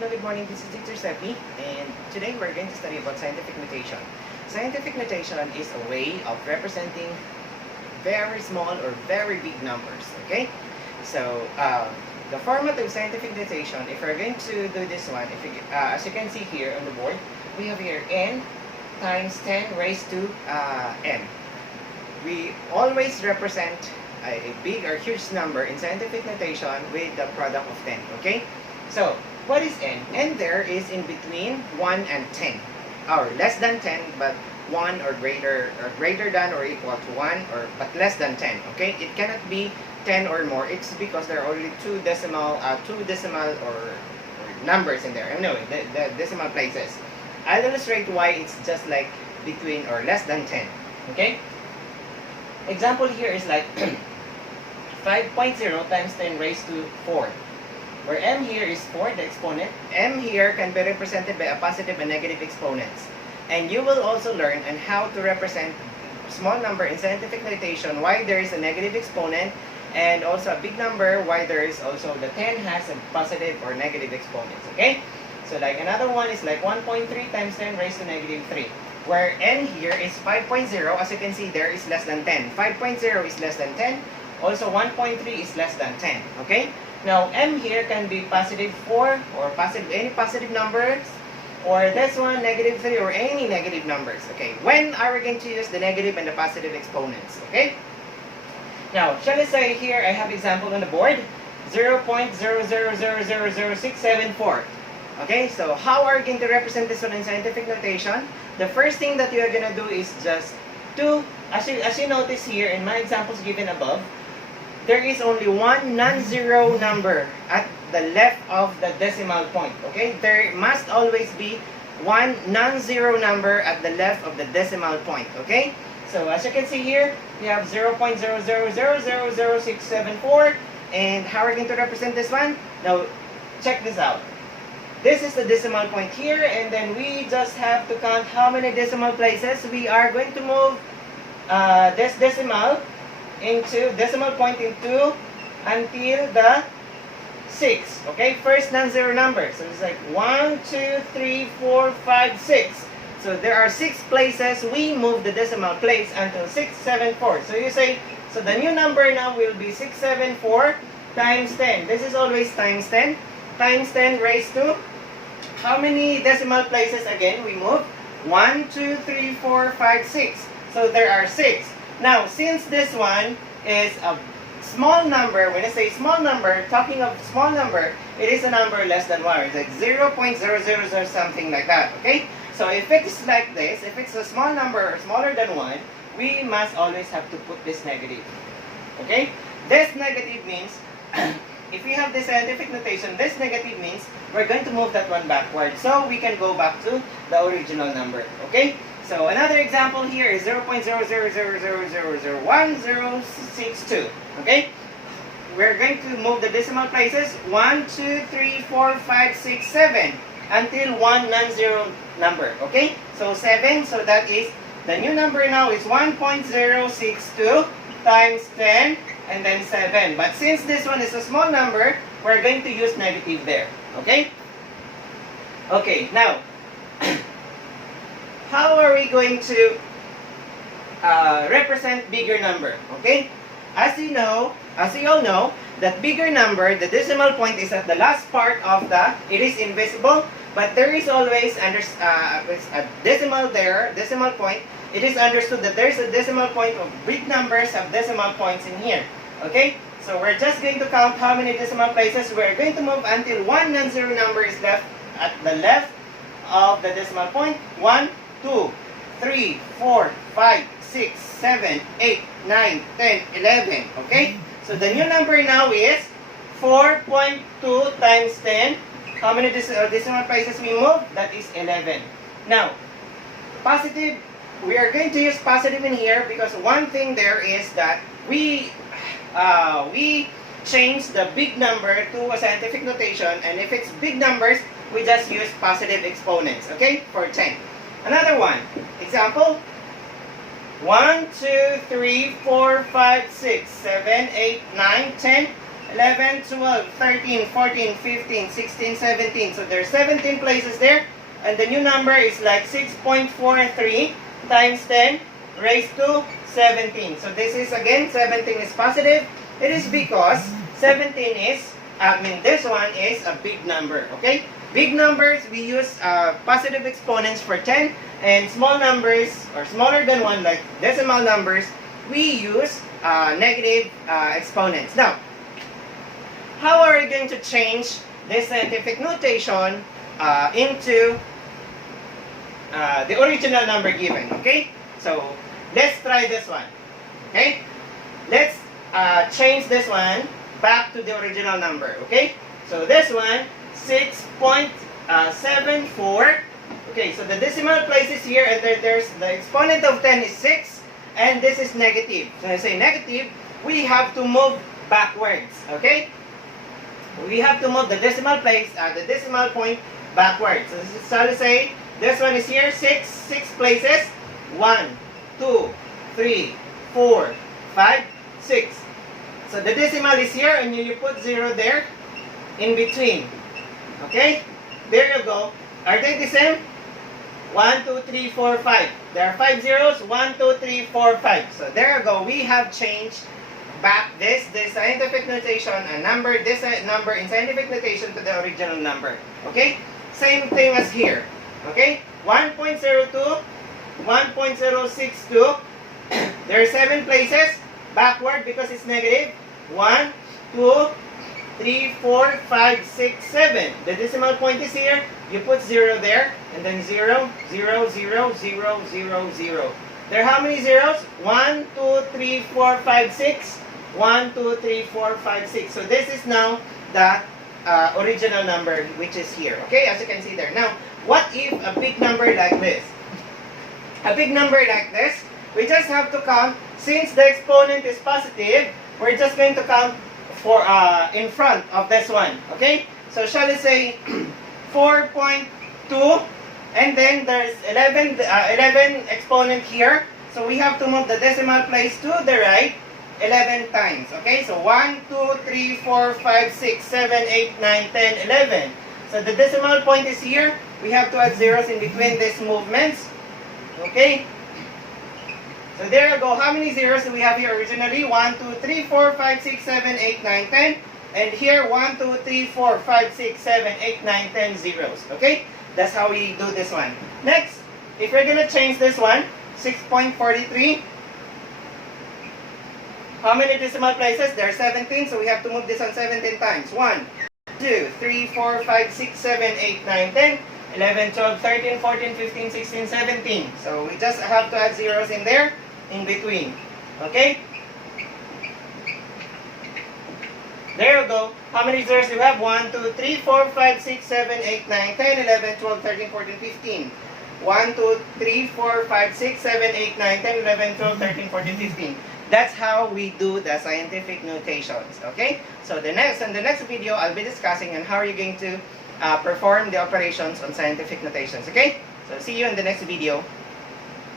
Hello, good morning. This is Teacher Seppi, and today we're going to study about scientific notation. Scientific notation is a way of representing very small or very big numbers, okay? So, the format of scientific notation, if we're going to do this one, as you can see here on the board, we have here n times 10 raised to n. We always represent a big or huge number in scientific notation with the product of 10, okay? So, what is n? N there is in between 1 and 10, or less than 10, but 1 or greater than or equal to 1, but less than 10, okay? It cannot be 10 or more. It's because there are only two decimal or numbers in there. No, the decimal places. I'll illustrate why it's just like between or less than 10, okay? Example here is like 5.0 times 10 raised to 4. Where m here is 4, the exponent. M here can be represented by a positive and negative exponents. And you will also learn on how to represent small number in scientific notation, why there is a negative exponent, and also a big number, why there is also the 10 has a positive or negative exponents, okay? So like another one is like 1.3 times 10 raised to negative 3. Where n here is 5.0, as you can see there is less than 10. 5.0 is less than 10. Also 1.3 is less than 10, okay? Now, m here can be positive 4 or any positive numbers, or this one, negative 3, or any negative numbers, okay? When are we going to use the negative and the positive exponents, okay? Now, shall I say here, I have example on the board, 0.0000674. Okay, so how are you going to represent this one in scientific notation? The first thing that you are going to do is just to, as you notice here in my examples given above, there is only one non-zero number at the left of the decimal point, okay? There must always be one non-zero number at the left of the decimal point, okay? So as you can see here, we have 0.0000674, and how are we going to represent this one? Now, check this out. This is the decimal point here, and then we just have to count how many decimal places. We are going to move this decimal point into until the 6. Okay, first non-zero number. So it's like 1, 2, 3, 4, 5, 6. So there are 6 places. We move the decimal place until 674. So you say, so the new number now will be 674 times 10. This is always times 10. Times 10 raised to how many decimal places again we move? 1, 2, 3, 4, 5, 6. So there are 6. Now, since this one is a small number, when I say small number, talking of small number, it is a number less than 1. It's like 0.000 something like that, okay? So if it's like this, if it's a small number or smaller than 1, we must always have to put this negative, okay? This negative means, if we have this scientific notation, this negative means we're going to move that one backward so we can go back to the original number, okay? So another example here is 0.000001062, okay? We're going to move the decimal places 1, 2, 3, 4, 5, 6, 7 until one non-zero number, okay? So 7, so that is, the new number now is 1.062 times 10 and then 7. But since this one is a small number, we're going to use negative there, okay? Okay, now, how are we going to represent bigger number, okay? As you all know, that bigger number, the decimal point is at the last part of it is invisible, but there is always a decimal there, decimal point. It is understood that there is a decimal point of big numbers have decimal points in here, okay? So we're just going to count how many decimal places. We're going to move until one non-zero number is left at the left of the decimal point. 1, 2, 3, 4, 5, 6, 7, 8, 9, 10, 11. Okay? So the new number now is 4.2 times 10. How many decimal places we move? That is 11. Now, positive, we are going to use positive in here because one thing there is that we change the big number to a scientific notation, and if it's big numbers, we just use positive exponents, okay, for 10. Another one, example, 1, 2, 3, 4, 5, 6, 7, 8, 9, 10. 11, 12, 13, 14, 15, 16, 17. So there's 17 places there. And the new number is like 6.43 times 10 raised to 17. So this is again, 17 is positive. It is because 17 is, this one is a big number, okay? Big numbers, we use positive exponents for 10. And small numbers, or smaller than 1, like decimal numbers, we use negative exponents. Now, how are we going to change this scientific notation into the original number given, okay? So, let's try this one, okay? Let's change this one back to the original number, okay? So, this one, 6.74. Okay, so the decimal place is here, and there's the exponent of 10 is 6, and this is negative. So, when I say negative, we have to move backwards, okay? We have to move the decimal place, the decimal point backwards. So let's say this one is here, 6 places. 1, 2, 3, 4, 5, 6. So the decimal is here, and you put 0 there in between. Okay? There you go. Are they the same? 1, 2, 3, 4, 5. There are 5 zeros. 1, 2, 3, 4, 5. So there you go. We have changed back this scientific notation and this number in scientific notation to the original number. Okay? Same thing as here. Okay? 1.02, 1.062. There are 7 places backward because it's negative. 1, 2, 3, 4, 5, 6, 7. The decimal point is here. You put 0 there, and then 0, 0, 0, 0, 0, 0. There are how many zeros? 1, 2, 3, 4, 5, 6. 1, 2, 3, 4, 5, 6. So this is now the original number, which is here. Okay, as you can see there. Now, what if a big number like this? A big number like this, we just have to count. Since the exponent is positive, we're just going to count for in front of this one. Okay, so shall we say 4.2, and then there's 11 exponent here. So we have to move the decimal place to the right 11 times. Okay, so 1, 2, 3, 4, 5, 6, 7, 8, 9, 10, 11. So the decimal point is here. We have to add zeros in between these movements. Okay, so there you go. How many zeros do we have here originally? 1, 2, 3, 4, 5, 6, 7, 8, 9, 10. And here 1, 2, 3, 4, 5, 6, 7, 8, 9, 10 zeros. Okay, that's how we do this one. Next, if we're gonna change this one, 6.43. How many decimal places? There are 17, so we have to move this on 17 times. 1, 2, 3, 4, 5, 6, 7, 8, 9, 10, 11, 12, 13, 14, 15, 16, 17. So we just have to add zeros in there, in between. Okay? There you go. How many zeros do you have? 1, 2, 3, 4, 5, 6, 7, 8, 9, 10, 11, 12, 13, 14, 15. 1, 2, 3, 4, 5, 6, 7, 8, 9, 10, 11, 12, 13, 14, 15. That's how we do the scientific notations. Okay? So in the next video, I'll be discussing on how are you going to perform the operations on scientific notations. Okay? So see you in the next video.